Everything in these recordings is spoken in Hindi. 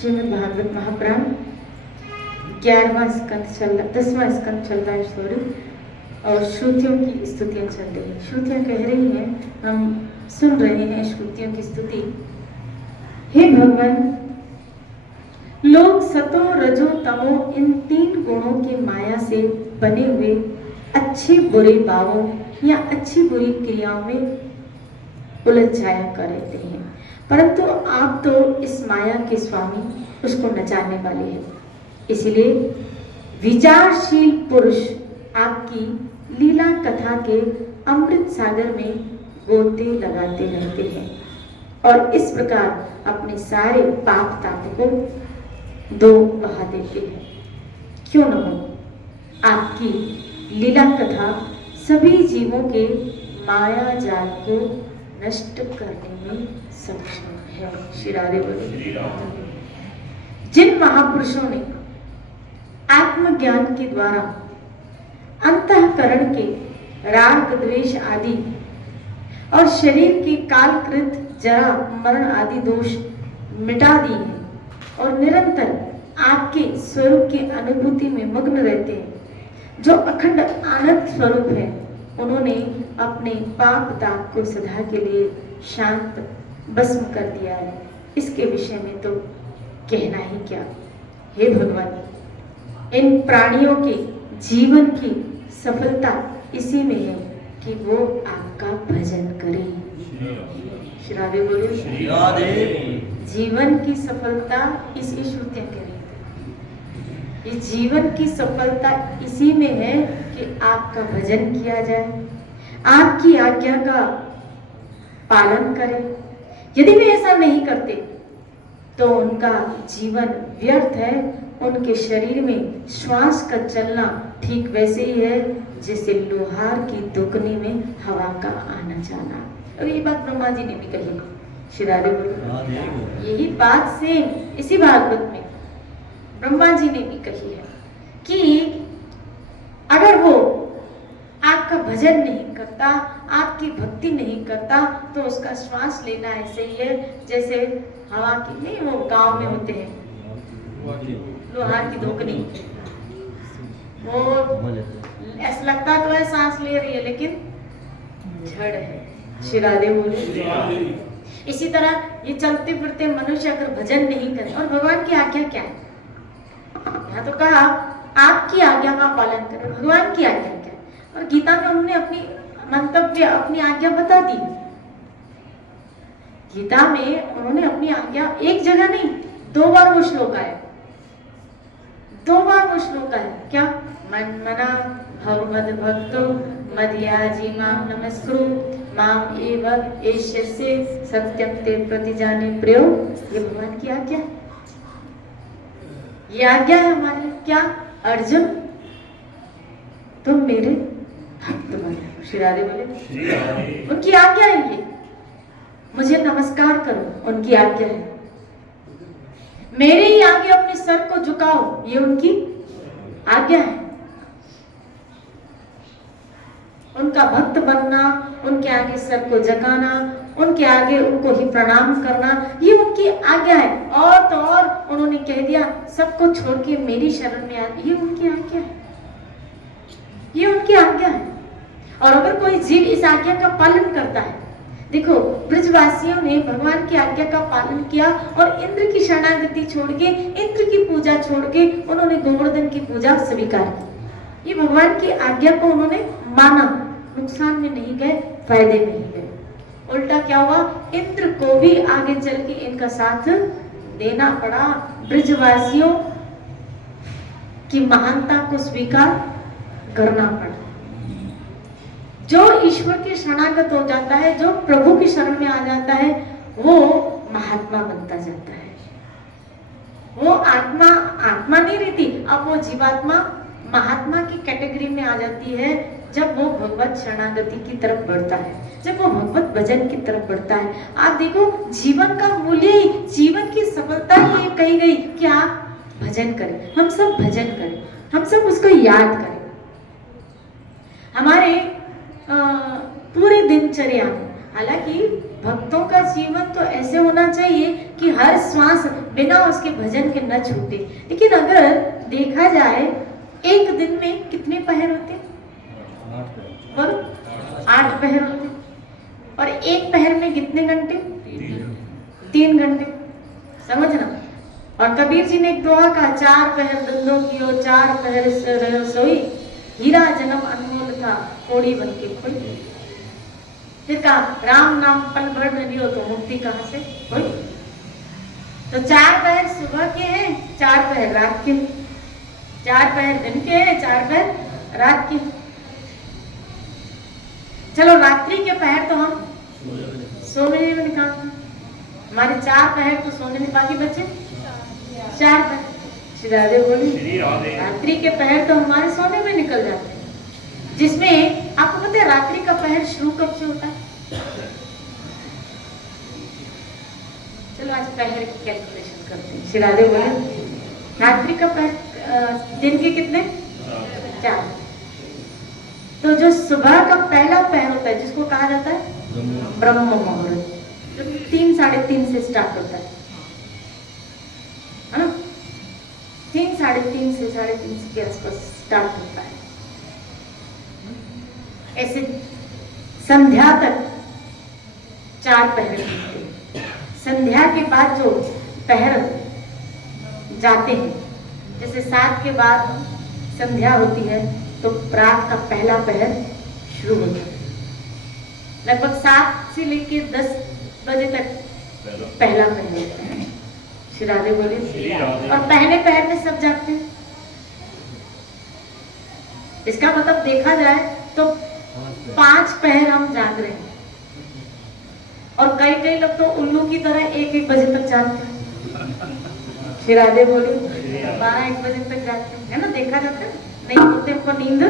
श्रीमद् भागवत महापुराण 11वां स्कंद चल रहा, 10वां स्कंद चल रहा है सॉरी, और श्रुतियों की स्तुतियां चल रही हैं। श्रुतियां कह रही हैं, हम सुन रहे हैं श्रुतियों की स्तुति। हे भगवान, लोग सतो रजो तमो इन 3 गुणों की माया से बने हुए अच्छे बुरे भावों या अच्छी बुरी क्रियाओं में उलझ जाया कर रहते हैं, परंतु आप तो इस माया के स्वामी, उसको नचाने वाले हैं। इसलिए विचारशील पुरुष आपकी लीला कथा के अमृत सागर में गोते लगाते रहते हैं और इस प्रकार अपने सारे पाप ताप को दो बहा देते हैं। क्यों न हो, आपकी लीला कथा सभी जीवों के माया जाल को नष्ट करने में सक्षम है। श्री राधे बोले। जिन महापुरुषों ने आत्मज्ञान के द्वारा अंतःकरण के राग द्वेष आदि और शरीर के कालकृत जरा मरण आदि दोष मिटा दिए हैं और निरंतर आपके स्वरूप की अनुभूति में मग्न रहते हैं, जो अखंड आनंद स्वरूप है, उन्होंने अपने पाप ताप को सदा के लिए शांत भस्म कर दिया है। इसके विषय में तो कहना ही क्या। हे भगवान, इन प्राणियों के जीवन की सफलता इसी में है कि वो आपका भजन करें। श्री राधे बोले। जीवन की सफलता इसी श्रुतियां कह रही है। इस जीवन की सफलता इसी में है कि आपका भजन किया जाए, आपकी आज्ञा का पालन करें। यदि वे ऐसा नहीं करते तो उनका जीवन व्यर्थ है। उनके शरीर में श्वास का चलना ठीक वैसे ही है जैसे लोहार की दुकनी में हवा का आना जाना। और ये बात ब्रह्मा जी ने भी कही। श्री राधे बोले। यही बात से इसी भागवत में ब्रह्मा जी ने भी कही है कि अगर वो आपका भजन नहीं करता, आपकी भक्ति नहीं करता, तो उसका श्वास लेना ऐसे ही है जैसे हवा की, नहीं वो गांव में होते हैं लोहार की धोकनी, वो ऐसा लगता तो है सांस ले रही है लेकिन झड़ है। श्री राधे बोले। इसी तरह ये चलते फिरते मनुष्य अगर भजन नहीं करे, और भगवान की आज्ञा क्या है, यहाँ तो कहा आपकी आज्ञा का पालन करें। भगवान की आज्ञा क्या है, और गीता में उन्होंने अपनी मंतव्य, अपनी आज्ञा बता दी। गीता में उन्होंने अपनी आज्ञा एक जगह नहीं 2 बार वो श्लोक आए, 2 बार वो श्लोक आए। क्या? मन मना भगवद भक्तो मदयाजी माम नमस्कुरु माम एव एष्यसे सत्यम ते प्रतिजाने प्रियो। ये भगवान की आज्ञा है, ये आज्ञा है हमारी। क्या? अर्जुन तुम मेरे भक्त बनो। श्री राधे बोले। उनकी आज्ञा है ये, मुझे नमस्कार करो, उनकी आज्ञा है। मेरे ही आगे अपने सर को झुकाओ, ये उनकी आज्ञा है। उनका भक्त बनना, उनके आगे सर को झुकाना, उनके आगे उनको ही प्रणाम करना, ये उनकी आज्ञा है। और तो और उन्होंने कह दिया सबको छोड़ के मेरी शरण में आ, ये उनकी आज्ञा है, ये उनकी आज्ञा है। और अगर कोई जीव इस आज्ञा का पालन करता है, देखो ब्रजवासियों ने भगवान की आज्ञा का पालन किया और इंद्र की शरणागति छोड़ के, इंद्र की पूजा छोड़ के उन्होंने गोवर्धन की पूजा स्वीकार की। ये भगवान की आज्ञा को उन्होंने माना, नुकसान में नहीं गए, फायदे में नहीं गए। उल्टा क्या हुआ, इंद्र को भी आगे चल के इनका साथ देना पड़ा। ब्रजवासियों की महानता को स्वीकार करना पड़ा। जो ईश्वर के शरणागत हो जाता है, जो प्रभु की शरण में आ जाता है, वो महात्मा बनता जाता है। वो आत्मा नहीं रहती, अब वो जीवात्मा महात्मा की कैटेगरी में आ जाती है जब वो भगवत शरणागति की तरफ बढ़ता है, जब वो भगवत भजन की तरफ बढ़ता है। आप देखो जीवन का मूल्य ही, जीवन की सफलता ही ये कही गई कि आप भजन करें, हम सब भजन करें, हम सब उसको याद करें। हमारे पूरे दिनचर्या में, हालांकि भक्तों का जीवन तो ऐसे होना चाहिए कि हर श्वास बिना उसके भजन के न छूटे। लेकिन अगर देखा जाए एक दिन में कितने पहर होते हैं? बोलो 8 पहर होते हैं। और एक पहर में कितने घंटे? 3 घंटे। समझना। और कबीर जी ने एक दोहा कहा, 4 पहर धंधों की और 4 पहर रहो सोई, हीरा जन्म अनमोल था कोड़ी बन के खोई। फिर कहा, राम नाम पल भर न लियो तो मुक्ति कहाँ से होई। तो 4 पहर सुबह के हैं, 4 पहर रात के, 4 पहर दिन के हैं, 4 पहर रात के। चलो रात्रि के पहर तो हम सोने में निकालते हैं, हमारे 4 पहर तो सोने में, बाकी बचे 4 पहर। श्री राधे बोली, रात्रि के पहर तो हमारे सोने में निकल जाते हैं, जिसमें आपको पता है रात्रि का पहर शुरू कब से होता है? चलो आज पहर की कैलकुलेशन करते हैं। श्री राधे बोली, रात्रि का पहर दिन के कितने? 4। तो जो सुबह का पहला पहर होता है जिसको कहा जाता है ब्रह्म मुहूर्त, जो 3 साढ़े 3 से स्टार्ट होता है ना? 3 साढ़े 3 से साढ़े 3 के आसपास स्टार्ट होता है। ऐसे संध्या तक 4 पहर होते हैं। संध्या के बाद जो पहर जाते हैं, जैसे 7 के बाद संध्या होती है तो रात का पहला पहर शुरू होता है। लगभग 7 से लेकर 10 बजे तक पहला पहर होता है। श्री राधे बोली। और पहले पहर में सब जागते हैं। इसका मतलब देखा जाए तो 5 पहर हम जाग रहे हैं। और कई लोग तो उल्लू की तरह 1-1 बजे तक जागते हैं। श्री राधे बोली, 12-1 बजे तक जागते हैं, है ना? देखा जाता है, नहीं होते हमको नींद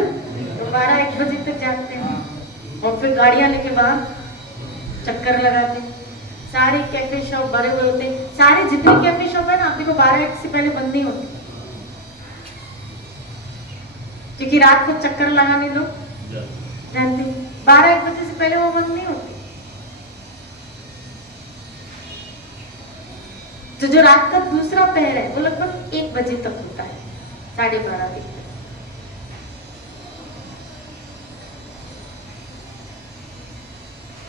तो 12-1 बजे तक जागते हैं। और फिर गाड़ियां लेके बाहर चक्कर लगाते हैं। सारे कैफे शॉप भरे हुए होते हैं। सारे जितने कैफे शॉप है ना, आप देखो 12-1 से पहले बंद नहीं होते, क्योंकि रात को चक्कर लगाने लोग जानते हैं। 12-1 बजे से पहले वो बंद नहीं होते। तो जो रात का दूसरा पहर है वो लगभग 1 बजे तक होता है, 12:30 बजे तक।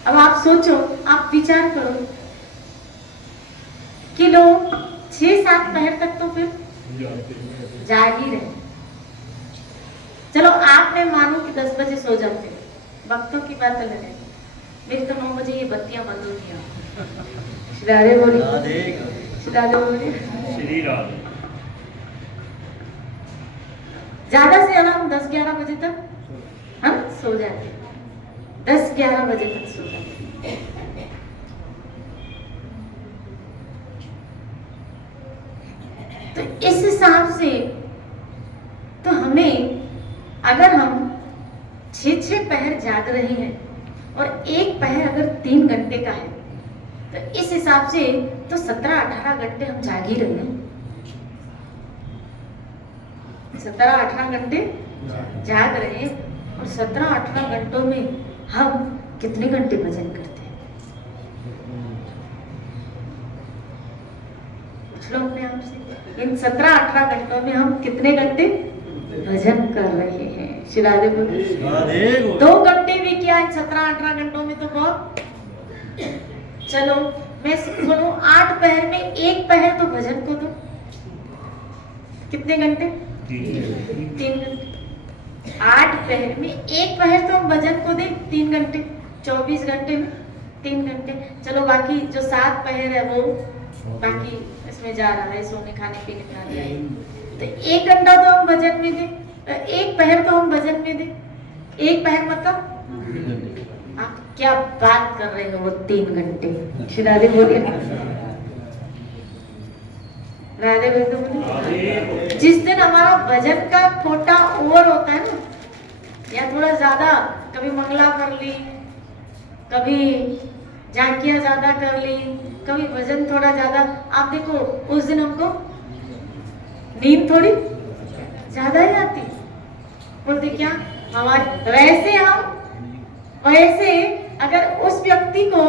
अब आप सोचो, आप विचार करो कि लोग 6-7 पहर तक तो फिर जाग ही रहे। चलो आप मैं मानो कि 10 बजे सो जाते हैं, वक्तों की बात अलग है। मेरी तो 9 बजे ये बत्तियां बंद होती हैं। श्री राधे बोली, श्री राधे बोली, श्री राधे। ज्यादा से ज्यादा हम 10-11 बजे तक हम सो जाते हैं, 10-11 बजे तक सो जाते हैं। तो इस हिसाब से तो हमें, अगर हम 6-6 पहर जाग रहे हैं और एक पहर अगर 3 घंटे का है, तो इस हिसाब से तो 17-18 घंटे हम जाग ही रहे हैं। 17-18 घंटे जाग रहे हैं। और 17-18 घंटों में हम कितने घंटे भजन करते हैं? पूछ लो अपने आप से, इन 17-18 घंटों में हम कितने घंटे भजन कर रहे हैं? श्री राधे बोली। 2 घंटे भी क्या, इन 17-18 घंटों में तो बहुत। चलो मैं बोलूं 8 पहर में 1 पहर तो भजन को दो, कितने घंटे? 3 घंटे। 8 पहर में 1 पहर तो हम भजन को दे, 3 घंटे। 24 घंटे में 3 घंटे। चलो बाकी जो 7 पहर है वो बाकी इसमें जा रहा है, सोने खाने पीने में आ रहा है। तो 1 घंटा तो हम भजन में दे, 1 पहर तो हम भजन में दे। 1 पहर मतलब आप क्या बात कर रहे हो, वो 3 घंटे। श्री राधे बोलिए, राधे बोलिए। जिस दिन हमारा भजन का कोटा ओवर होता है ना, या थोड़ा ज्यादा, कभी मंगला कर ली, कभी झांकियां ज्यादा कर ली, कभी भजन थोड़ा ज्यादा, आप देखो उस दिन हमको नींद थोड़ी ज्यादा ही आती। बोलते क्या हमारे वैसे अगर उस व्यक्ति को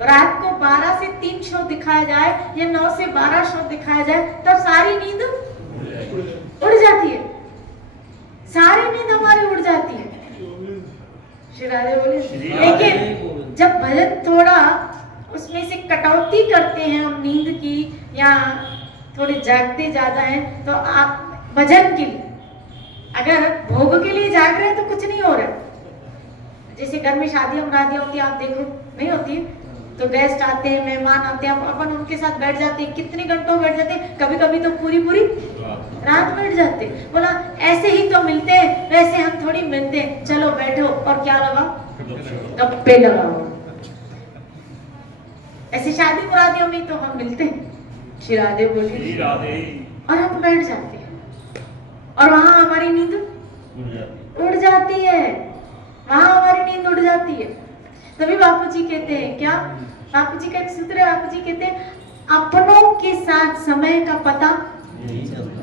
रात को 12 से 3 शो दिखाया जाए या 9 से 12 शो दिखाया जाए, तब सारी नींद उड़ जाती है, सारी नींद हमारी उड़ जाती है। श्री राधे बोले। लेकिन जब भजन थोड़ा उसमें से कटौती करते हैं हम नींद की, या थोड़े जागते ज्यादा हैं, तो आप भजन के लिए, अगर भोग के लिए जाग रहे हैं तो कुछ नहीं हो रहा है। जैसे घर में शादियां मुरादियां होती है, आप देखो नहीं होती है, तो गेस्ट आते हैं, मेहमान आते हैं, अपन उनके साथ बैठ जाते हैं, कितने घंटों बैठ जाते हैं, कभी कभी तो पूरी पूरी रात बैठ जाते हैं। बोला ऐसे ही तो मिलते हैं, वैसे हम थोड़ी मिलते हैं, चलो बैठो और क्या लगाओ, गप्पे लगाओ। ऐसे शादी मुरादियों में तो हम मिलते हैं, श्री राधे बोले, और हम बैठ जाते हैं, और वहां हमारी नींद उड़ जाती है, वहां हमारी नींद उड़ जाती है। तभी बापू जी कहते हैं, क्या बापू जी का एक सूत्र है, बापू जी कहते हैं, अपनों के साथ समय का पता नहीं चलता,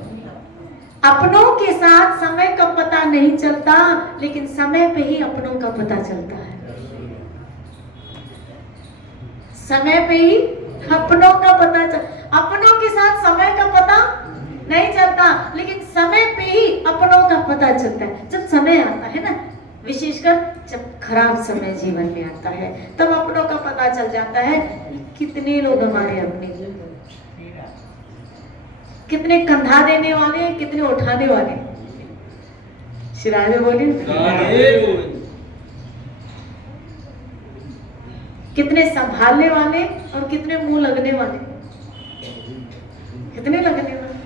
अपनों के साथ समय का पता नहीं चलता, लेकिन समय पे ही अपनों का पता चलता है। समय पे ही अपनों का पता अपनों के साथ समय का पता नहीं चलता, लेकिन समय पे ही अपनों का पता चलता है। जब समय आता है ना, विशेषकर जब खराब समय जीवन में आता है, तब अपनों का पता चल जाता है कितने लोग हमारे अपने, कितने कंधा देने वाले, कितने उठाने वाले। श्री राधे बोले, कितने संभालने वाले और कितने मुंह लगने वाले, कितने लगने वाले।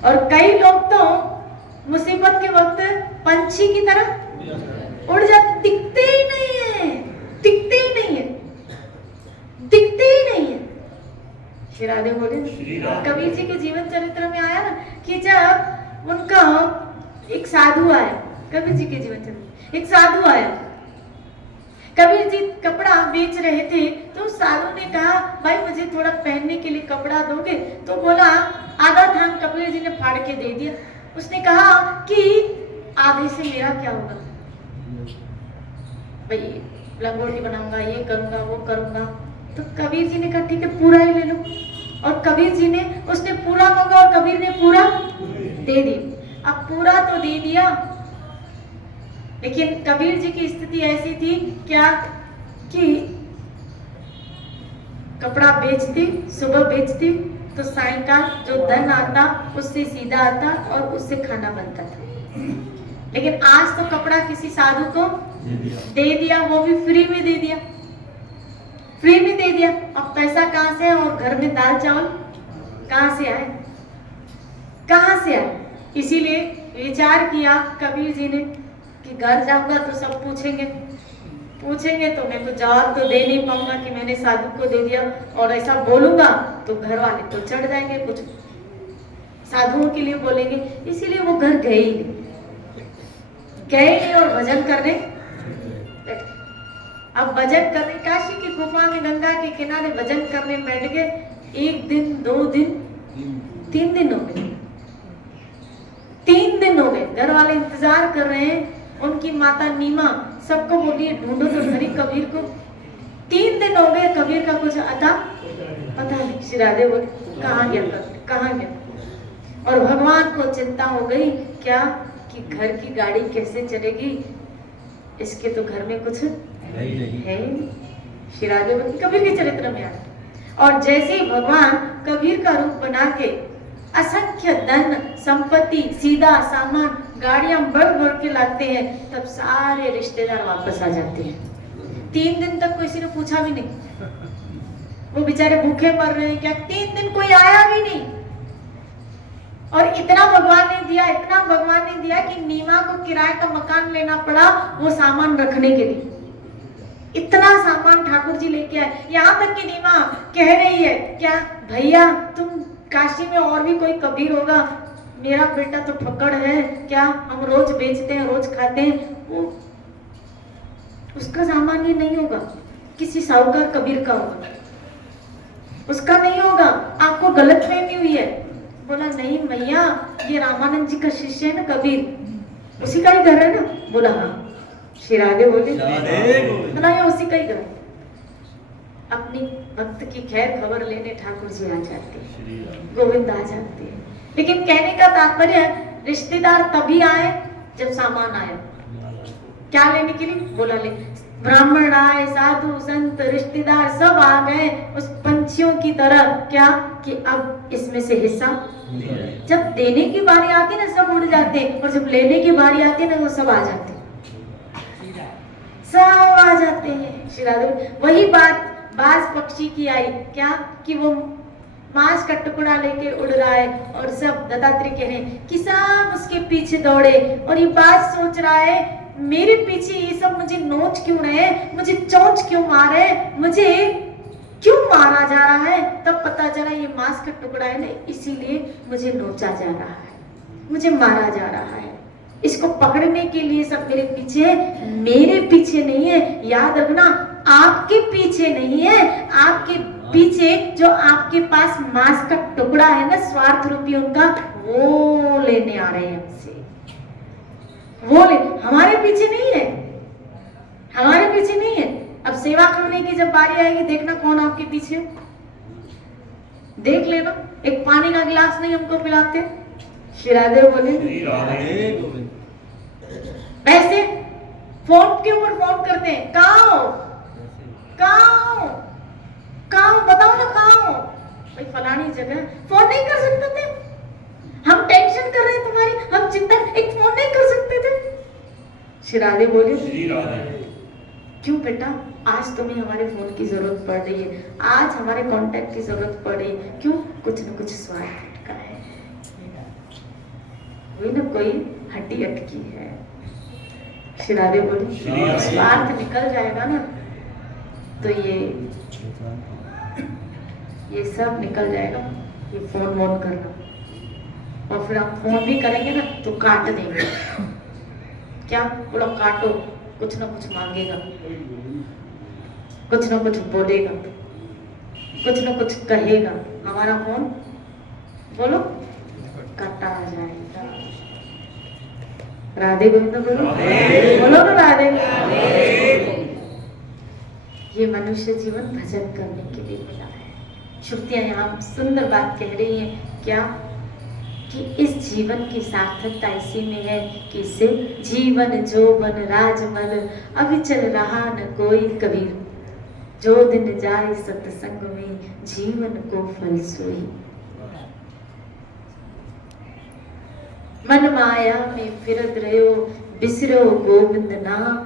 और कई लोग तो मुसीबत के वक्त पंछी की तरह उड़ जाते, दिखते ही नहीं है, दिखते ही नहीं है, दिखते ही नहीं है। श्री राधे बोले, कबीर जी के जीवन चरित्र में आया ना कि जब उनका एक साधु आया, कबीर जी के जीवन चरित्र एक साधु आया, कबीर जी कपड़ा बेच रहे थे, तो साधु ने कहा, भाई मुझे थोड़ा पहनने के लिए कपड़ा दोगे? तो बोला आधा थान कबीर जी ने फाड़ के दे दिया। उसने कहा कि आधे से मेरा क्या होगा, भाई लंगोटी बनाऊंगा, ये करूंगा, वो करूंगा। तो कबीर जी ने कहा ठीक है, पूरा ही ले लो। और कबीर जी ने, उसने पूरा मांगा और कबीर ने पूरा दे दिया। अब पूरा तो दे दिया, लेकिन कबीर जी की स्थिति ऐसी थी क्या कि कपड़ा बेचती, सुबह बेचती, तो सायंकाल जो धन आता उससे सीधा आता और उससे खाना बनता था। लेकिन आज तो कपड़ा किसी साधु को दे दिया, वो भी फ्री में दे दिया, फ्री में दे दिया। अब पैसा कहां से, और घर में दाल चावल कहां से आए, कहां से आए? इसीलिए विचार किया कबीर जी ने कि घर जाऊंगा तो सब पूछेंगे, पूछेंगे तो मैं कुछ जवाब तो दे नहीं पाऊंगा कि मैंने साधु को दे दिया, और ऐसा बोलूंगा तो घर वाले तो चढ़ जाएंगे, कुछ साधुओं के लिए बोलेंगे। इसीलिए वो घर गए ही नहीं और भजन करने। अब भजन करने काशी की गुफा में गंगा के किनारे भजन करने बैठ गए। 1 दिन 2 दिन 3 दिन हो गए, 3 दिन हो गए। घर वाले इंतजार कर रहे हैं, उनकी माता नीमा सबको बोली ढूंढो तो सही कबीर को। 3 दिन हो गए, कबीर का कुछ अता पता नहीं। श्री राधे बोले कहाँ गया कबीर, कहाँ गया? और भगवान को चिंता हो गई क्या कि घर की गाड़ी कैसे चलेगी, इसके तो घर में कुछ है। श्री राधे बोले कबीर के चरित्र में आया। और जैसे ही भगवान कबीर का रूप बना के असंख्य धन संपत्ति, सीधा सामान, गाड़ियां बढ़ बढ़ के लाते हैं, तब सारे रिश्तेदार वापस आ जाते हैं। 3 दिन तक किसी ने पूछा भी नहीं, वो बेचारे भूखे मर रहे हैं क्या, 3 दिन कोई आया भी नहीं। और इतना भगवान ने दिया, इतना भगवान ने दिया कि नीमा को किराए का मकान लेना पड़ा वो सामान रखने के लिए। इतना सामान ठाकुर जी लेके आए। यहाँ तक कि नीमा कह रही है क्या भैया तुम काशी में और भी कोई कबीर होगा, मेरा बेटा तो ठक्कड़ है, क्या हम रोज बेचते हैं, रोज खाते हैं, वो उसका सामान ये नहीं होगा, किसी साहूकार कबीर का होगा, उसका नहीं होगा, आपको गलतफहमी हुई है। बोला नहीं मैया, ये रामानंद जी का शिष्य है ना कबीर, उसी का ही घर है ना? बोला हाँ। श्री राधे बोले बोला ये उसी का ही घर। अपनी भक्त की खैर खबर लेने ठाकुर जी आ जाते हैं, गोविंद आ जाते हैं। लेकिन कहने का तात्पर्य है रिश्तेदार तभी आए जब सामान आया। क्या लेने के लिए? बोला ले। ब्राह्मण आए, साधु संत रिश्तेदार सब आ गए उस पंछियों की तरह, क्या कि अब इसमें से हिस्सा। जब देने की बारी आती है ना सब उड़ जाते हैं, और जब लेने की बारी आती है ना वो सब आ जाते हैं, सब आ जाते हैं। श्री राधे वही बात बाज पक्षी की आई, क्या कि वो मांस का टुकड़ा लेके उड़ रहा है और सब दत्तात्रेय कह रहे हैं कि सब उसके पीछे दौड़े, और ये बाज सोच रहा है मेरे पीछे ये सब मुझे नोच क्यों रहे हैं, मुझे चोंच क्यों मार रहे हैं, मुझे क्यों मारा जा रहा है। तब पता चला ये मांस का टुकड़ा है ना, इसीलिए मुझे नोचा जा रहा है, मुझे मारा जा रहा है। इसको पकड़ने के लिए सब मेरे पीछे है, मेरे पीछे नहीं है। याद रखना, आपके पीछे नहीं है, आपके पीछे जो आपके पास मांस का टुकड़ा है ना, स्वार्थ रूपी उनका, वो लेने आ रहे हैं हमसे, वो ले, हमारे पीछे नहीं है, हमारे पीछे नहीं है। अब सेवा करने की जब बारी आएगी देखना कौन आपके पीछे, देख लेना। एक पानी का गिलास नहीं हमको पिलाते, श्री राधे बोले। वैसे फोन के ऊपर फोन करते हैं, कहाँ हो, कहाँ हो, कहाँ हो, बताओ ना कहाँ हो, भाई फलानी जगह। फोन नहीं कर सकते थे, हम टेंशन कर रहे हैं तुम्हारी, हम चिंता, एक फोन नहीं कर सकते थे। श्री राधे बोले, क्यों बेटा, आज तुम्हें हमारे फोन की जरूरत पड़ रही है, आज हमारे कांटेक्ट की जरूरत पड़ रही है। क्यों? कुछ न कुछ स्वार्थ अटका है, कोई न कोई हड्डी अटकी है। श्री राधे बोले, स्वार्थ निकल जाएगा ना तो ये सब निकल जाएगा। ये फोन वोन करना, और फिर आप फोन भी करेंगे ना तो काट देंगे, क्या बोलो, काटो, कुछ ना कुछ मांगेगा, कुछ ना कुछ बोलेगा, कुछ ना कुछ कहेगा, हमारा फोन बोलो काटा जाएगा। राधे गोविंद बोलो, बोलो ना राधे। ये मनुष्य जीवन भजन करने के लिए मिला है। श्रुतियां यहाँ सुंदर बात कह रही हैं, क्या कि इस जीवन की सार्थकता इसी में है कि इसे जीवन जोबन राजमल अविचल रहा न कोई कबीर, जो दिन जाए सत्संग में जीवन को फल सोई। मन माया में फिरत रहो बिसरो गोविंद नाम,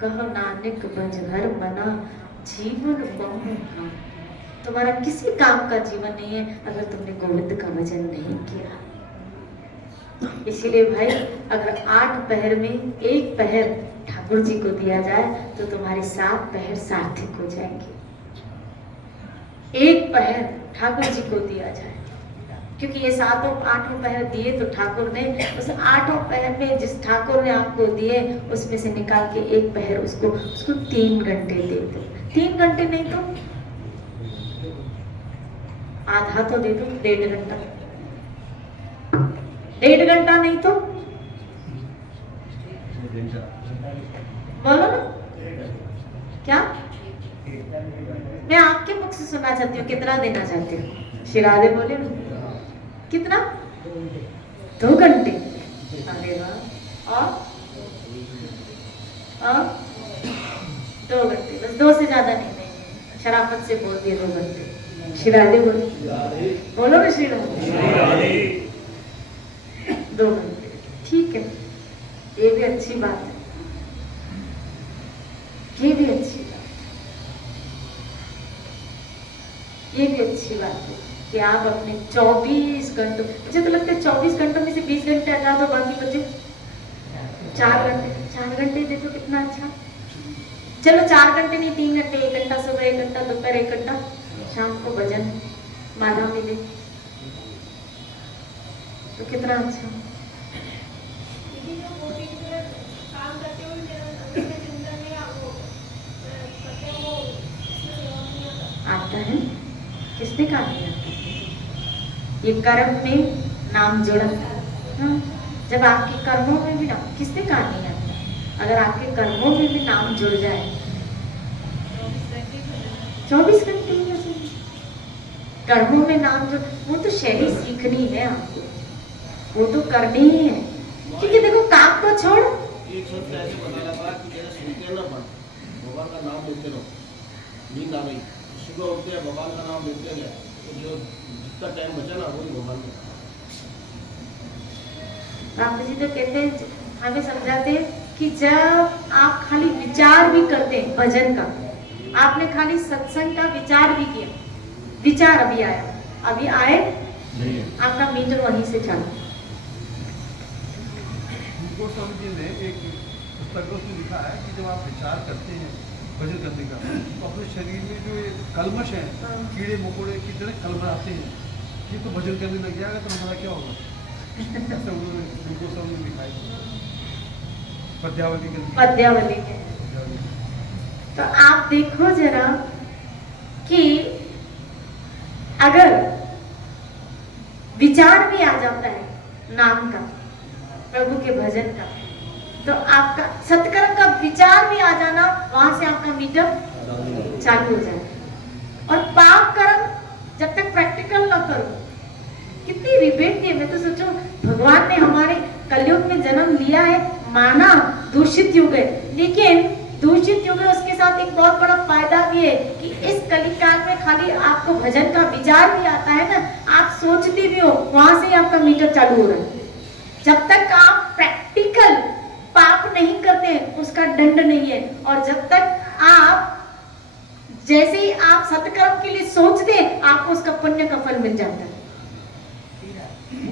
कहो नानक बज घर मना जीवन बहु नाम। तुम्हारा किसी काम का जीवन नहीं है अगर तुमने गोविंद का भजन नहीं किया। इसीलिए भाई, अगर 8 पहर में 1 पहर ठाकुर जी को दिया जाए तो तुम्हारे 7 पहर सार्थक हो जाएंगे। 1 पहर ठाकुर जी को दिया जाए, क्योंकि ये 7-8 पहर दिए तो ठाकुर ने उस 8 पहर में जिस ठाकुर ने आपको दिए उसमें से निकाल के 1 पहर उसको 3 घंटे दे दो। 3 घंटे नहीं तो आधा तो दे दो, 1.5 घंटा, 1.5 घंटा नहीं तो बोलो ना, क्या मैं आपके मुख से सुनना चाहती हूँ, कितना देना चाहती हूँ? श्री राधे बोले, कितना? 2 घंटे। अरे वाह, और 2 घंटे बस, 2 से ज्यादा नहीं, शराफत से बोल दिए 2 घंटे। श्री राधे बोलो, बोलो ना श्री राधे। 2 घंटे ठीक है, ये भी अच्छी बात है, ये भी अच्छी बात है, ये भी अच्छी बात है कि आप अपने 24 घंटों, मुझे तो लगता है 24 घंटों में से 20 घंटे हटा दो, बाकी बचे 4 घंटे। 4 घंटे दे दो, कितना अच्छा। चलो 4 घंटे नहीं, 3 घंटे, 1 घंटा सुबह, 1 घंटा दोपहर, 1 घंटा शाम को भजन माला मिले तो कितना अच्छा। आता है, किसने कहा नहीं आता? ये कर्म में नाम जुड़ा, हाँ? जब आपके कर्मों में भी नाम, किसने कहा नहीं आता? अगर आपके कर्मों में भी नाम जुड़ जाए, 24 घंटे में भजन, कर्मों में नाम जो, वो तो शैली सीखनी है आपको, वो तो करनी ही है। क्योंकि देखो काम को छोड़, एक शब्द ऐसे बताया था कि जैसे सुनते ना पढ़, भगवान का नाम लेते रहो, नींद आ गई, सुबह उठते हैं भगवान का नाम लेते गए, तो जो जितना टाइम बचा ना वही भगवान का। राम जी तो कहते हैं, हमें समझाते हैं कि जब आप खाली विचार भी करते हैं भजन का, आपने खाली सत्संग का विचार भी किया, विचार अभी आया, अभी आए नहीं, आपका मीटर वहीं से चालू। गोस्वामी जी ने एक पुस्तक में लिखा है कि जब आप विचार करते हैं भजन करने का, तो अपने शरीर में जो ये कलमश है, कीड़े मकोड़े की तरह कलमराते हैं, ये तो भजन करने लग जाएगा तो हमारा क्या होगा? ऐसा उन्होंने गोस्वामी ने लिखा है पद्यावली के। पद्यावली के तो आप देखो जरा कि अगर विचार भी आ जाता है नाम का, प्रभु के भजन का, तो आपका सत्कर्म का विचार भी आ जाना, वहां से आपका मीटर चालू हो जाएगा। और पाप कर्म जब तक प्रैक्टिकल ना करो, कितनी रिबेट दी है। मैं तो सोचो भगवान ने हमारे कलयुग में जन्म लिया है, माना दूषित युग है, लेकिन दूषित युग है उसके साथ एक बहुत बड़ा फायदा भी है कि इस कलिकाल में खाली आपको भजन का विचार भी आता है ना, आप सोचते भी हो, वहां से ही आपका मीटर चालू हो रहा है। जब तक आप प्रैक्टिकल पाप नहीं करते उसका दंड नहीं है, और जब तक आप जैसे ही आप सत्कर्म के लिए सोचते हैं आपको उसका पुण्य का फल मिल जाता है।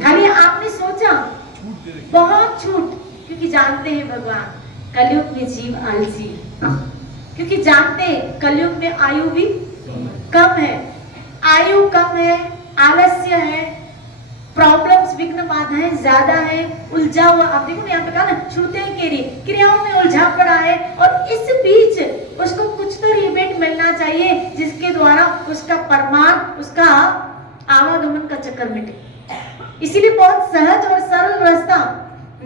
खाली आपने सोचा, बहुत छूट, क्योंकि जानते हैं भगवान कलयुग में जीव आलसी है, क्योंकि जानते हैं कलयुग में आयु भी कम है, आयु कम है, आलस्य है, प्रॉब्लम्स विघ्न बाधाएं ज्यादा है, उलझा हुआ। आप देखो ना यहाँ पे कहा ना, छूते क्रियाओं में उलझा पड़ा है, और इस बीच उसको कुछ तो रिबेट मिलना चाहिए जिसके द्वारा उसका परमार्थ, उसका आवागमन का चक्कर मिटे। इसीलिए बहुत सहज और सरल रास्ता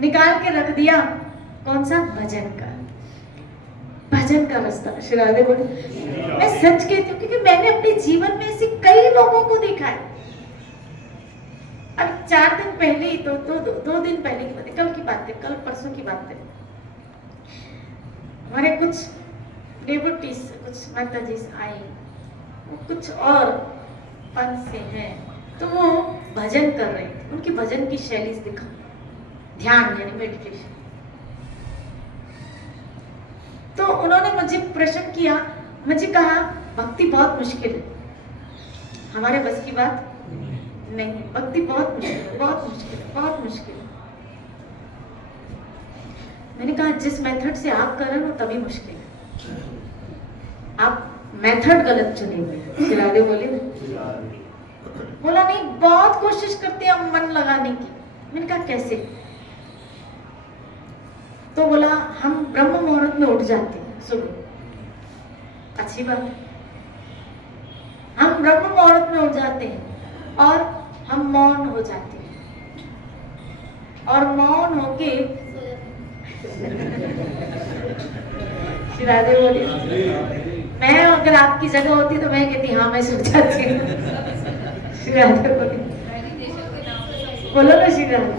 निकाल के रख दिया, कौन सा? भजन का, भजन का रास्ता। श्री राधे बोले, मैं सच कहती हूँ क्योंकि मैंने अपने जीवन में ऐसे कई लोगों को देखा है। अब 4 दिन पहले ही, दो दिन पहले की बात है, कल की बात है, कल परसों की बात है, हमारे कुछ डेवोटीज, कुछ माताजी आई, वो कुछ और पंथ से हैं, तो वो भजन कर रहे थे। उनकी भजन की शैली दिखा, ध्यान यानी मेडिटेशन। तो उन्होंने मुझे प्रश्न किया, मुझे कहा भक्ति बहुत मुश्किल है, हमारे बस की बात नहीं, भक्ति बहुत मुश्किल है, बहुत मुश्किल है, बहुत मुश्किल है। मैंने कहा जिस मेथड से आप कर रहे हो तभी मुश्किल है, आप मेथड गलत चुने हुए। शिरादे बोले ना, बोला नहीं, बहुत कोशिश करते हैं मन लगाने की। मैंने कहा कैसे? तो बोला हम ब्रह्म मुहूर्त में उठ जाते हैं सुबह। अच्छी बात है, हम ब्रह्म मुहूर्त में उठ जाते हैं और हम मौन हो जाते हैं, और मौन होके राधे बोली, मैं अगर आपकी जगह होती तो मैं कहती हाँ मैं सो जाती हूँ। राधे बोली, बोलो ना श्री राधे।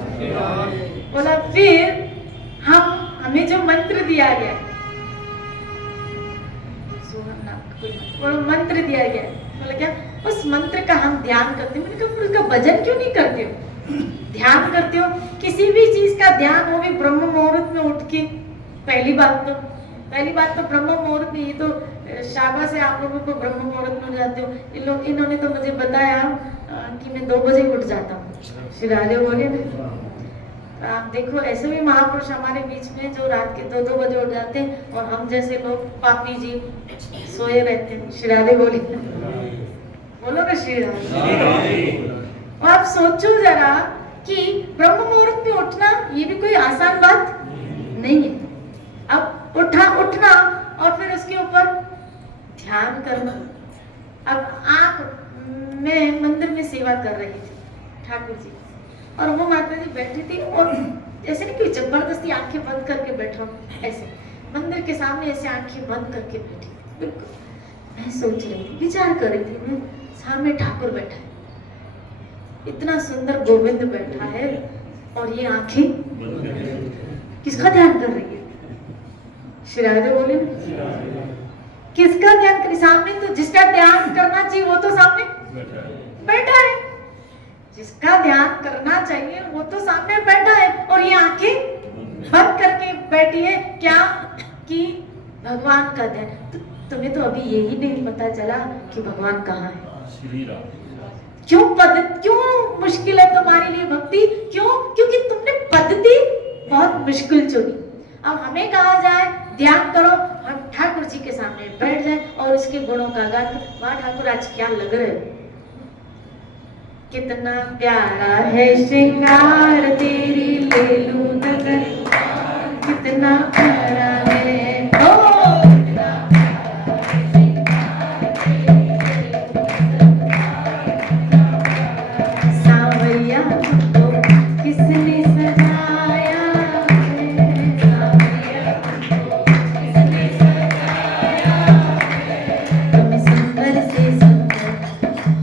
बोला फिर हमें जो मंत्र दिया गया, बोलो मंत्र दिया गया, बोला क्या? उस मंत्र का हम ध्यान करते हैं। मैंने कहा फिर उसका भजन क्यों नहीं करते हो? ध्यान करते हो, किसी भी चीज का ध्यान हो भी ब्रह्म मुहूर्त में उठ के। पहली बात तो ब्रह्म मुहूर्त में, ये तो शाबाश है आप लोगों को, ब्रह्म मुहूर्त में उठ जाते हो। इन्होंने तो मुझे बताया कि मैं 2 बजे उठ जाता हूँ। श्री राधे बोले ना, आप देखो ऐसे भी महापुरुष हमारे बीच में जो रात के 2-2 बजे उठ जाते हैं, और हम जैसे लोग पापी जी सोए रहते हैं। श्री राधे बोली, बोलो ना श्री राधे। और आप सोचो जरा कि ब्रह्म मुहूर्त में उठना ये भी कोई आसान बात नहीं है। अब उठना और फिर उसके ऊपर ध्यान करना। अब मैं मंदिर में सेवा कर रही थी ठाकुर जी, और वो माता जी बैठी थी, और ऐसे नहीं कोई जबरदस्ती आंखें बंद करके बैठा, ऐसे मंदिर के सामने ऐसे आंखें बंद करके बैठी, बिल्कुल मैं सोच रही थी, विचार कर रही थी, मैं सामने ठाकुर बैठा है, इतना सुंदर गोविंद बैठा है और ये आंखें किसका ध्यान कर रही है? श्री राधे बोले किसका ध्यान कर, सामने तो जिसका ध्यान करना चाहिए वो तो सामने बैठा है, जिसका ध्यान करना चाहिए वो तो सामने बैठा है और ये आंखें बंद करके बैठी है क्या कि भगवान का ध्यान। तुम्हें तो अभी यही नहीं पता चला कि भगवान कहाँ है। क्यों मुश्किल है तुम्हारे लिए भक्ति? क्यों? क्योंकि तुमने पद्धति बहुत मुश्किल चुनी। अब हमें कहा जाए ध्यान करो, हम ठाकुर जी के सामने बैठ जाए और उसके गुणों का गान, वाह ठाकुर आज क्या लग रहे हो, कितना प्यारा है श्रृंगार तेरी ले लूं नजर, कितना प्यारा है सावरिया को किसने सजाया है, सावरिया को किसने सजाया है, तुम सुंदर से सुंदर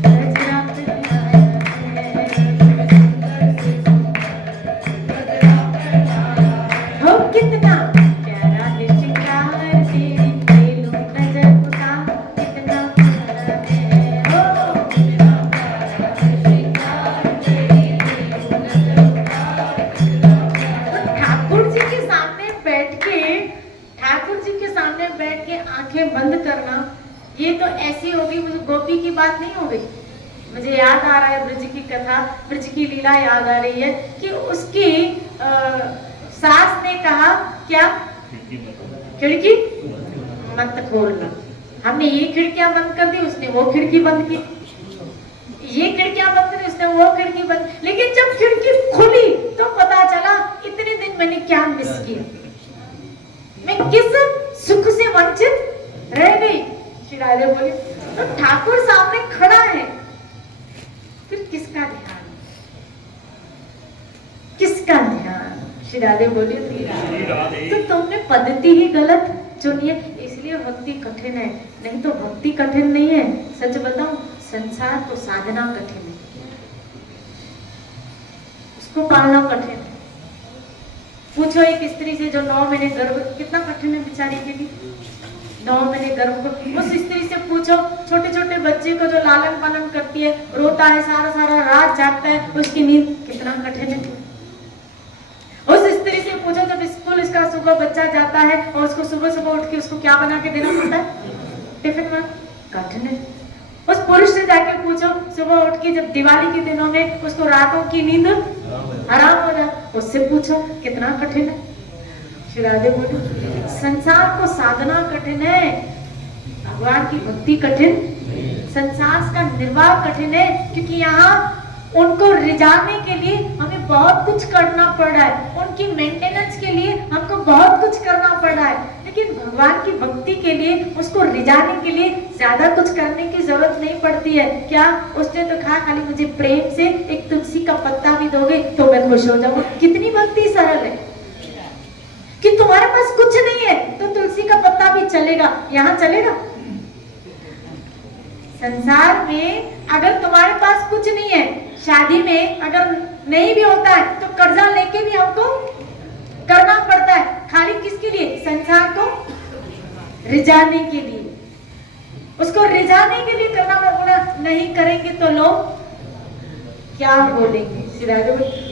गजरा पहनाया है, सुंदर से सुंदर गजरा पहनाया है, हो कितना प्यारा है श्रृंगार तेरी ले लूं नजर का, कितना प्यारा है, हो कितना प्यारा है श्रृंगार तेरी ले लूं नजर का, कितना प्यारा। तो ठाकुर जी के सामने बैठ के, ठाकुर जी के सामने बैठ के आंखें बंद करना, ये तो ऐसी होगी, मुझे गोपी की बात नहीं हो गई। मुझे याद आ रहा है ब्रज की कथा, ब्रज की लीला याद आ रही है कि उसकी सास ने कहा क्या, खिड़की मत खोलना। हमने ये खिड़कियां बंद कर दी, उसने वो खिड़की बंद की, ये खिड़कियां बंद करी, उसने वो खिड़की बंद। लेकिन जब खिड़की खुली तो पता चला इतने दिन मैंने क्या मिस किया, मैं किस सुख से वंचित रह गई। श्री राधे बोले तो ठाकुर सामने खड़ा है, फिर किसका ध्यान, किसका ध्यान? श्री राधे बोले तो तुमने पद्धति ही गलत चुनी है, इसलिए भक्ति कठिन है। नहीं तो भक्ति कठिन नहीं है, सच बताऊं संसार तो साधना कठिन है, उसको पालना कठिन है। पूछो एक स्त्री से जो 9 महीने गर्भ, कितना कठिन है बेचारी के लिए, 9 महीने गर्भ को। उस स्त्री से पूछो छोटे छोटे बच्चे को जो लालन पालन करती है, रोता है सारा सारा रात जागता है, उसकी नींद कितना कठिन है। उस स्त्री से पूछो जब स्कूल इसका सुबह बच्चा जाता है और उसको सुबह सुबह उठ के उसको क्या बना के देना पड़ता है, टिफिन में, कठिन है। उस पुरुष से जाके पूछो सुबह उठ के जब दिवाली के दिनों में उसको रातों की नींद हराम हो जाए, उससे पूछो कितना कठिन है। श्री राधे बोले संसार को साधना कठिन है, भगवान की भक्ति कठिन, संसार का निर्वाह कठिन है। क्योंकि यहाँ उनको रिझाने के लिए हमें बहुत कुछ करना पड़ रहा है, उनकी मेंटेनेंस के लिए हमको बहुत कुछ करना पड़ रहा है। लेकिन भगवान की भक्ति के लिए, उसको रिझाने के लिए ज्यादा कुछ करने की जरूरत नहीं पड़ती है। क्या उसने तो कहा खाली मुझे प्रेम से एक तुलसी का पत्ता भी दोगे तो मैं खुश हो जाऊंगा। कितनी भक्ति सरल है कि तुम्हारे पास कुछ नहीं है तो तुलसी का पत्ता भी चलेगा, यहाँ चलेगा। संसार में अगर तुम्हारे पास कुछ नहीं है, शादी में अगर नहीं भी होता है तो कर्जा लेके भी हमको करना पड़ता है, खाली किसके लिए, संसार को रिझाने के लिए, उसको रिझाने के लिए करना पड़ता। नहीं करेंगे तो लोग क्या बोलेंगे,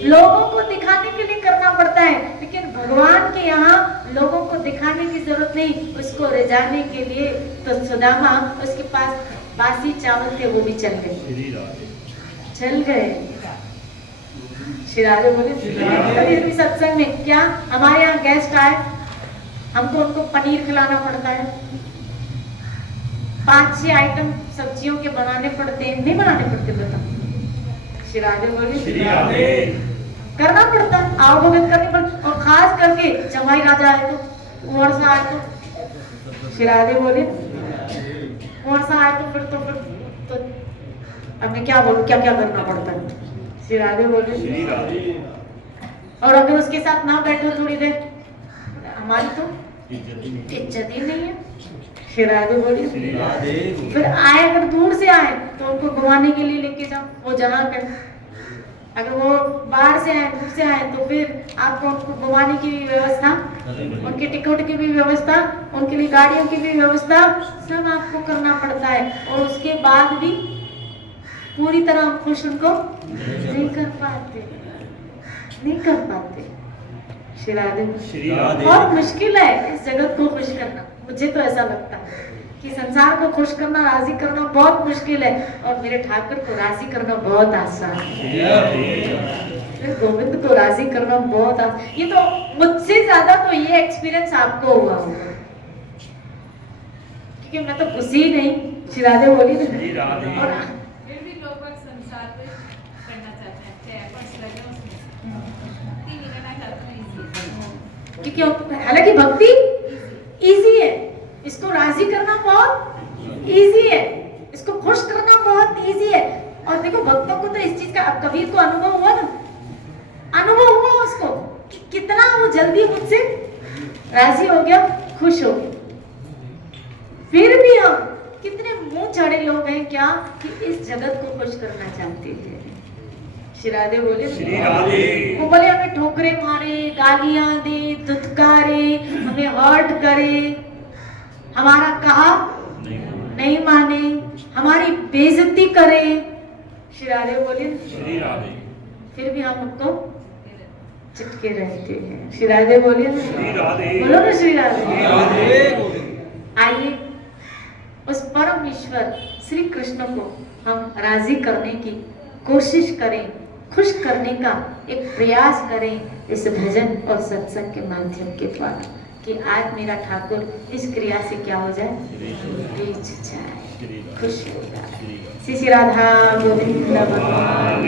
लोगों को दिखाने के लिए करना पड़ता है। लेकिन भगवान के यहाँ लोगों को दिखाने की जरूरत नहीं, उसको रिझाने के लिए तो सुदामा उसके पास बासी चावल थे वो भी चल गए। श्री राधे बोले कभी सत्संग में क्या हमारे यहाँ गेस्ट आए, हमको उनको पनीर खिलाना पड़ता है, 5-6 आइटम सब्जियों के बनाने पड़ते हैं, नहीं बनाने पड़ते बता। श्री राधे बोले करना पड़ता है, आओ भगत करनी पड़ती, और खास करके जमाई राजा आए तो, कुंवर सा आए तो। श्री राधे बोले कुंवर सा आए तो फिर तो अब मैं क्या बोलूं, क्या क्या करना पड़ता है। श्री राधे बोले और अगर उसके साथ ना बैठो थोड़ी देर, हमारी तो इज्जत ही नहीं है। श्री राधे बोलिए। फिर आए, अगर दूर से आए तो उनको घुमाने के लिए लेके जाओ वो जगह पे। अगर वो बाहर से आए, दूर से आए, तो फिर आपको उनको घुमाने की भी व्यवस्था, उनके टिकट की भी व्यवस्था, उनके लिए गाड़ियों की भी व्यवस्था सब आपको करना पड़ता है। और उसके बाद भी पूरी तरह हम खुश उनको नहीं कर पाते, नहीं कर पाते। श्री राधे। बहुत मुश्किल है इस जगत को खुश करना, मुझे तो ऐसा लगता है कि संसार को खुश करना, राजी करना बहुत मुश्किल है, और मेरे ठाकुर को राजी करना बहुत आसान है। मेरे गोविंद को राजी करना बहुत आसान। ये तो मुझसे ज्यादा तो ये एक्सपीरियंस आपको हुआ होगा, क्योंकि मैं तो खुशी ही नहीं। श्री राधे बोली ना। और फिर भी लोग संसार को करना चाहते हैं, क्या एफर्ट्स लगे उसमें, भक्ति नहीं करना चाहते हैं इजी, क्योंकि हालांकि भक्ति इजी है, इसको राजी करना बहुत इजी है, इसको खुश करना बहुत इजी है। और देखो भक्तों को तो इस चीज का, अब कबीर को अनुभव हुआ ना, अनुभव हुआ उसको कि कितना वो जल्दी मुझसे राजी हो गया, खुश हो गया। फिर भी हम कितने मुंह चढ़े लोग हैं क्या कि इस जगत को खुश करना चाहते हैं। श्री राधे बोले। वो बोले हमें ठोकरे मारे, गालियां दे, दुत्कारे, हमें हर्ट करे, हमारा कहा नहीं माने, हमारी बेइज्जती करे। श्री राधे बोले। फिर भी हम उनको चिपके रहते हैं। श्री राधे बोले। बोलो ना श्री राधे। आइए उस परम ईश्वर श्री कृष्ण को हम राजी करने की कोशिश करें, खुश करने का एक प्रयास करें इस भजन और सत्संग के माध्यम के द्वारा, कि आज मेरा ठाकुर इस क्रिया से क्या हो जाए, रीझ जाए, खुश हो जाए। श्री राधा गोविंद भगवान।